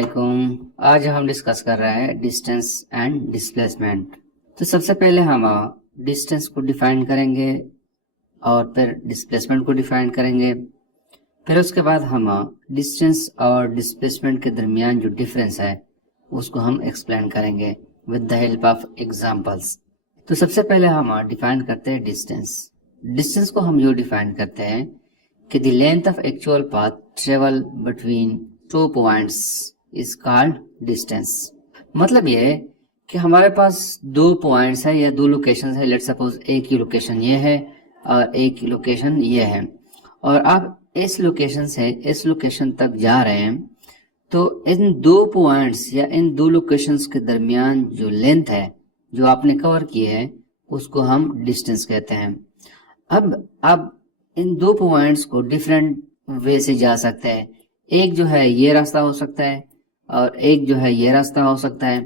वालेकुम। आज हम डिस्कस कर रहे हैं डिस्टेंस एंड डिस्प्लेसमेंट। तो सबसे पहले हम डिस्टेंस को डिफाइन करेंगे और फिर डिस्प्लेसमेंट को डिफाइन करेंगे। फिर उसके बाद हम डिस्टेंस और डिस्प्लेसमेंट के दरमियान जो डिफरेंस है उसको हम एक्सप्लेन करेंगे with the help of examples. तो सबसे पहले हम डिफाइन करते हैं डिस्टेंस। डिस्टेंस को हम यूँ डिफाइन करते हैं कि the length of actual path travel between two points is called distance. मतलब ये है कि हमारे पास दो पॉइंट्स है या दो लोकेशन है। लेट्स सपोज एक ही लोकेशन ये है और एक लोकेशन ये है, और आप इस लोकेशन से इस लोकेशन तक जा रहे हैं। तो इन दो पॉइंट्स या इन दो लोकेशंस के दरमियान जो लेंथ है जो आपने कवर की है उसको हम डिस्टेंस कहते हैं। अब आप इन दो पॉइंट्स को डिफरेंट वे से जा सकते हैं। एक जो है ये रास्ता हो सकता है और एक जो है ये रास्ता हो सकता है,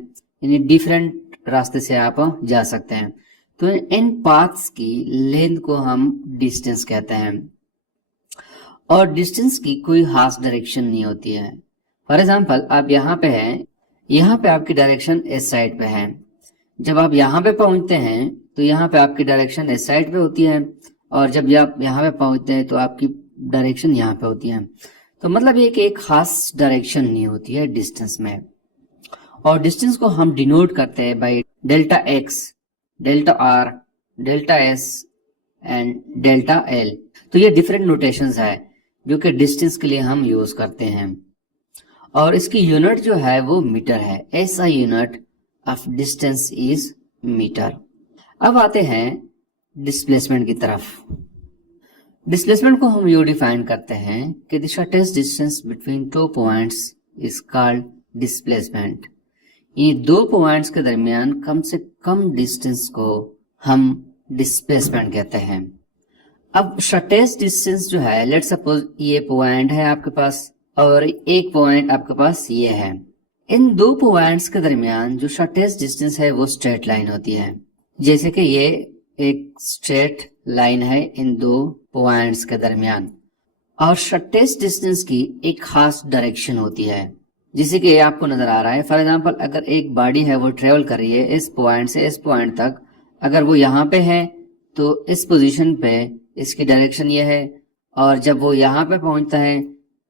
यानी डिफरेंट रास्ते से आप जा सकते हैं। तो इन पाथ्स की लेंथ को हम डिस्टेंस कहते हैं। और डिस्टेंस की कोई खास डायरेक्शन नहीं होती है। फॉर एग्जाम्पल आप यहाँ पे हैं, यहाँ पे आपकी डायरेक्शन इस साइड पे है। जब आप यहाँ पे पहुंचते हैं तो यहाँ पे आपकी डायरेक्शन इस साइड पे होती है, और जब आप यहाँ पे पहुंचते हैं तो आपकी डायरेक्शन यहाँ पे होती है। तो मतलब ये कि एक खास डायरेक्शन नहीं होती है डिस्टेंस में। और डिस्टेंस को हम डिनोट करते हैं by delta x, delta R, delta S and delta L. तो ये डिफरेंट नोटेशंस है जो कि डिस्टेंस के लिए हम यूज करते हैं। और इसकी यूनिट जो है वो मीटर है। ऐसा unit of distance is metre. अब आते हैं डिस्प्लेसमेंट की तरफ। डिस्प्लेसमेंट को हम यूँ डिफाइन करते हैं कि the shortest distance between two points is called displacement. ये दो पॉइंट्स के दरमियान कम से कम डिस्टेंस को हम डिस्प्लेसमेंट कहते हैं। अब शॉर्टेस्ट डिस्टेंस जो है, लेट्स सपोज ये पॉइंट है आपके पास और एक पॉइंट आपके पास ये है। इन दो पॉइंट्स के दरमियान जो शॉर्टेस्ट डिस्टेंस है वो स्ट्रेट लाइन होती है। जैसे कि ये एक स्ट्रेट लाइन है इन दो पॉइंट्स के दरमियान, और शॉर्टेस्ट डिस्टेंस की एक खास डायरेक्शन होती है, जैसे कि आपको नजर आ रहा है। फॉर एग्जांपल अगर एक बॉडी है वो ट्रेवल कर रही है इस पॉइंट से इस पॉइंट तक, अगर वो यहाँ पे है तो इस पोजीशन पे इसकी डायरेक्शन ये है, और जब वो यहाँ पे पहुंचता है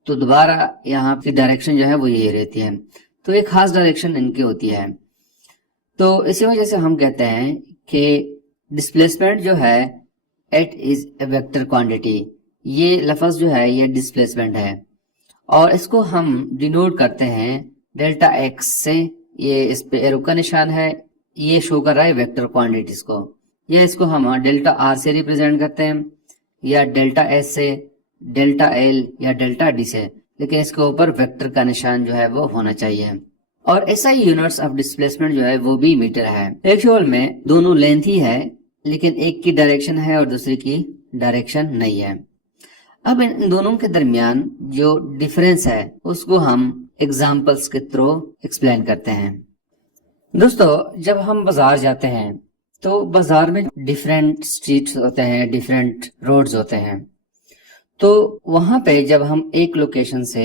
तो दोबारा यहाँ की डायरेक्शन जो है वो ये रहती है। तो एक खास डायरेक्शन इनकी होती है। तो इसी वजह से हम कहते हैं कि डिस्प्लेसमेंट जो है it is a vector quantity. ये लफ्ज जो है ये डिस्प्लेसमेंट है, और इसको हम डिनोट करते हैं डेल्टा एक्स से। ये इस पे एरो का निशान है, ये शो कर रहा है वेक्टर क्वांटिटीज को। या इसको हम डेल्टा आर से रिप्रेजेंट करते हैं, या डेल्टा एस से, डेल्टा एल या डेल्टा डी से, लेकिन इसके ऊपर वेक्टर का निशान जो है वो होना चाहिए। और ऐसा ही यूनिट्स ऑफ डिस्प्लेसमेंट जो है वो भी मीटर है। एक्चुअल में दोनों लेंथ ही है, लेकिन एक की डायरेक्शन है और दूसरी की डायरेक्शन नहीं है। अब इन दोनों के दरमियान जो डिफरेंस है उसको हम एग्जांपल्स के थ्रू एक्सप्लेन करते हैं। दोस्तों जब हम बाजार जाते हैं तो बाजार में डिफरेंट स्ट्रीट्स होते हैं, डिफरेंट रोड्स होते हैं। तो वहां पे जब हम एक लोकेशन से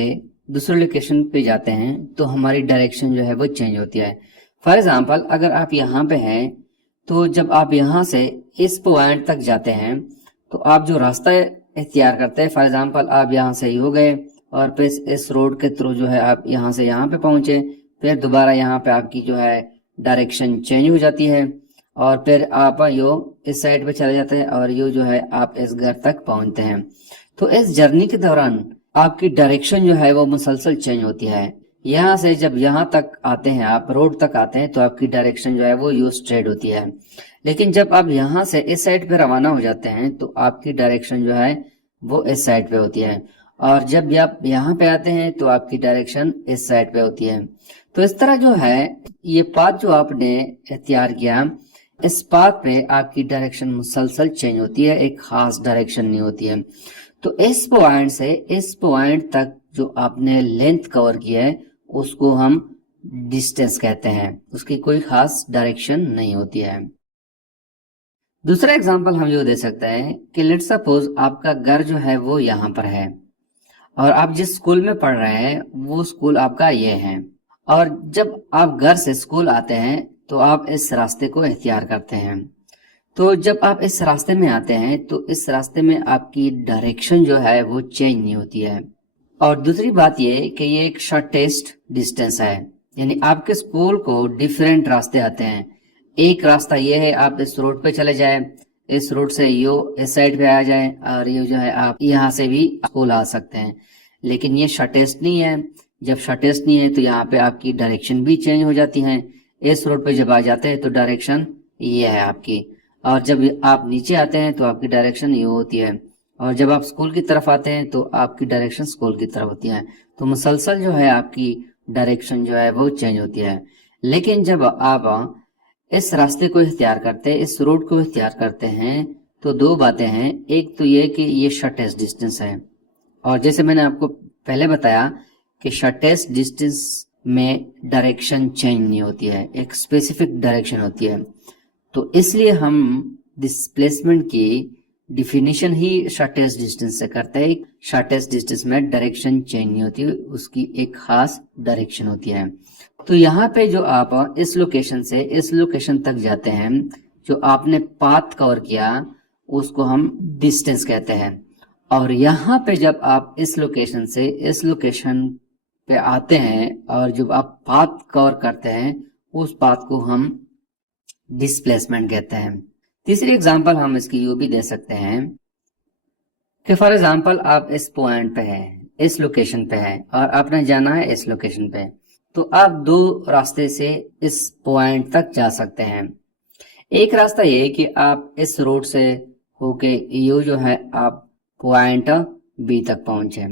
दूसरे लोकेशन पे जाते हैं तो हमारी डायरेक्शन जो है वो चेंज होती है। फॉर एग्जांपल अगर आप यहाँ पे हैं तो जब आप यहाँ से इस पॉइंट तक जाते हैं तो आप जो रास्ता इख्तियार करते हैं, फॉर एग्जांपल आप यहाँ से ही हो गए और फिर इस रोड के थ्रू जो है आप यहाँ से यहाँ पे पहुंचे, फिर दोबारा यहाँ पे आपकी जो है डायरेक्शन चेंज हो जाती है, और फिर आप यो इस साइड पे चले जाते हैं और यो जो है आप इस घर तक पहुंचते हैं। तो इस जर्नी के दौरान आपकी डायरेक्शन जो है वो मुसलसल चेंज होती है। यहाँ से जब यहाँ तक आते हैं, आप रोड तक आते हैं, तो आपकी डायरेक्शन जो है वो यू स्ट्रेट होती है। लेकिन जब आप यहाँ से इस साइड पे रवाना हो जाते हैं तो आपकी डायरेक्शन जो है वो इस साइड पे होती है, और जब आप यहाँ पे आते हैं तो आपकी डायरेक्शन इस साइड पे होती है। तो इस तरह जो है ये पाथ जो आपने इख्तियार किया, इस पाथ पे आपकी डायरेक्शन मुसलसल चेंज होती है, एक खास डायरेक्शन नहीं होती है। तो इस पॉइंट से इस पॉइंट तक जो आपने लेंथ कवर किया है उसको हम डिस्टेंस कहते हैं, उसकी कोई खास डायरेक्शन नहीं होती है। दूसरा एग्जांपल हम ये दे सकते हैं कि लेट्स सपोज आपका घर जो है वो यहाँ पर है और आप जिस स्कूल में पढ़ रहे हैं वो स्कूल आपका ये है। और जब आप घर से स्कूल आते हैं तो आप इस रास्ते को इख्तियार करते हैं। तो जब आप इस रास्ते में आते हैं तो इस रास्ते में आपकी डायरेक्शन जो है वो चेंज नहीं होती है। और दूसरी बात ये कि ये एक शॉर्टेस्ट डिस्टेंस है, यानी आपके स्कूल को डिफरेंट रास्ते आते हैं। एक रास्ता ये है आप इस रोड पे चले जाए, इस रोड से यो इस साइड पे आ जाए, और ये जो है आप यहाँ से भी स्कूल आ सकते हैं। लेकिन ये शॉर्टेस्ट नहीं है। जब शॉर्टेस्ट नहीं है तो यहाँ पे आपकी डायरेक्शन भी चेंज हो जाती है। इस रोड पे जब आ जाते हैं तो डायरेक्शन ये है आपकी, और जब आप नीचे आते हैं तो आपकी डायरेक्शन ये होती है, और जब आप स्कूल की तरफ आते हैं तो आपकी डायरेक्शन स्कूल की तरफ होती है। तो मुसलसल जो है आपकी डायरेक्शन जो है वो चेंज होती है। लेकिन जब आप इस रास्ते को इख्तियार करते हैं, इस रोड को इख्तियार करते हैं, तो दो बातें हैं। एक तो ये कि ये शॉर्टेस्ट डिस्टेंस है, और जैसे मैंने आपको पहले बताया कि शॉर्टेस्ट डिस्टेंस में डायरेक्शन चेंज नहीं होती है, एक स्पेसिफिक डायरेक्शन होती है। तो इसलिए हम डिस्प्लेसमेंट की डिफिनीशन ही शॉर्टेस्ट डिस्टेंस से करते हैं। शॉर्टेस्ट डिस्टेंस में डायरेक्शन चेंज नहीं होती, उसकी एक खास डायरेक्शन होती है। तो यहाँ पे जो आप इस लोकेशन से इस लोकेशन तक जाते हैं, जो आपने पाथ कवर किया उसको हम डिस्टेंस कहते हैं। और यहाँ पे जब आप इस लोकेशन से इस लोकेशन पे आते हैं और जब आप पाथ कवर करते हैं उस पाथ को हम डिस्प्लेसमेंट कहते हैं। तीसरी एग्जांपल हम इसकी यूं भी दे सकते हैं कि फॉर एग्जांपल आप इस पॉइंट पे हैं, इस लोकेशन पे हैं, और आपने जाना है इस लोकेशन पे, तो आप दो रास्ते से इस पॉइंट तक जा सकते हैं। एक रास्ता ये कि आप इस रोड से होके यू जो है आप पॉइंट बी तक पहुंचे,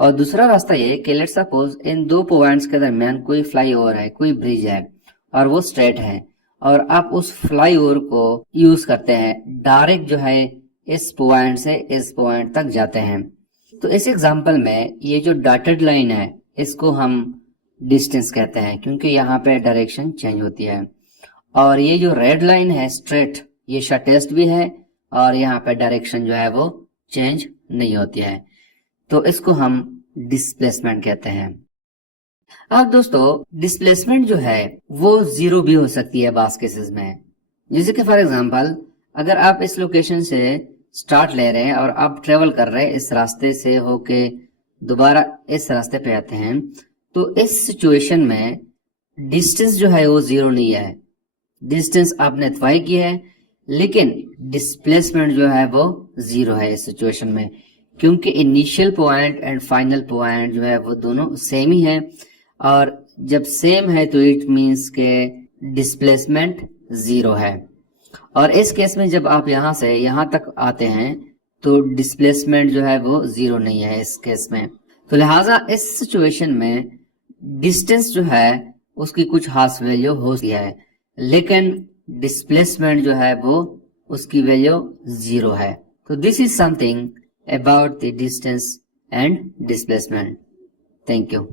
और दूसरा रास्ता ये कि लेट्स सपोज इन दो पॉइंट्स के दरमियान कोई फ्लाईओवर है, कोई ब्रिज है, और वो स्ट्रेट है, और आप उस फ्लाईओवर को यूज करते हैं, डायरेक्ट जो है इस पॉइंट से इस पॉइंट तक जाते हैं। तो इस एग्जांपल में ये जो डॉटेड लाइन है इसको हम डिस्टेंस कहते हैं, क्योंकि यहाँ पे डायरेक्शन चेंज होती है। और ये जो रेड लाइन है स्ट्रेट, ये शॉर्टेस्ट भी है, और यहाँ पे डायरेक्शन जो है वो चेंज नहीं होती है। तो इसको हम डिस्प्लेसमेंट कहते हैं। अब दोस्तों डिस्प्लेसमेंट जो है वो जीरो भी हो सकती है बास केसेस में। जैसे कि फॉर एग्जांपल अगर आप इस लोकेशन से स्टार्ट ले रहे हैं और आप ट्रेवल कर रहे हैं, इस रास्ते से होके दोबारा इस रास्ते पे आते हैं, तो इस सिचुएशन में डिस्टेंस जो है वो जीरो नहीं है। डिस्टेंस आपने तय की है, लेकिन डिस्प्लेसमेंट जो है वो जीरो है इस सिचुएशन में, क्योंकि initial point and final point जो है वो दोनों सेम ही है। और जब सेम है तो इट मीन्स के डिस्प्लेसमेंट जीरो है। और इस केस में जब आप यहाँ से यहाँ तक आते हैं तो डिस्प्लेसमेंट जो है वो जीरो नहीं है इस केस में। तो लिहाजा इस सिचुएशन में डिस्टेंस जो है उसकी कुछ खास वैल्यू हो गया है, लेकिन डिस्प्लेसमेंट जो है वो उसकी वैल्यू जीरो है। तो this is something about the distance and displacement. Thank you.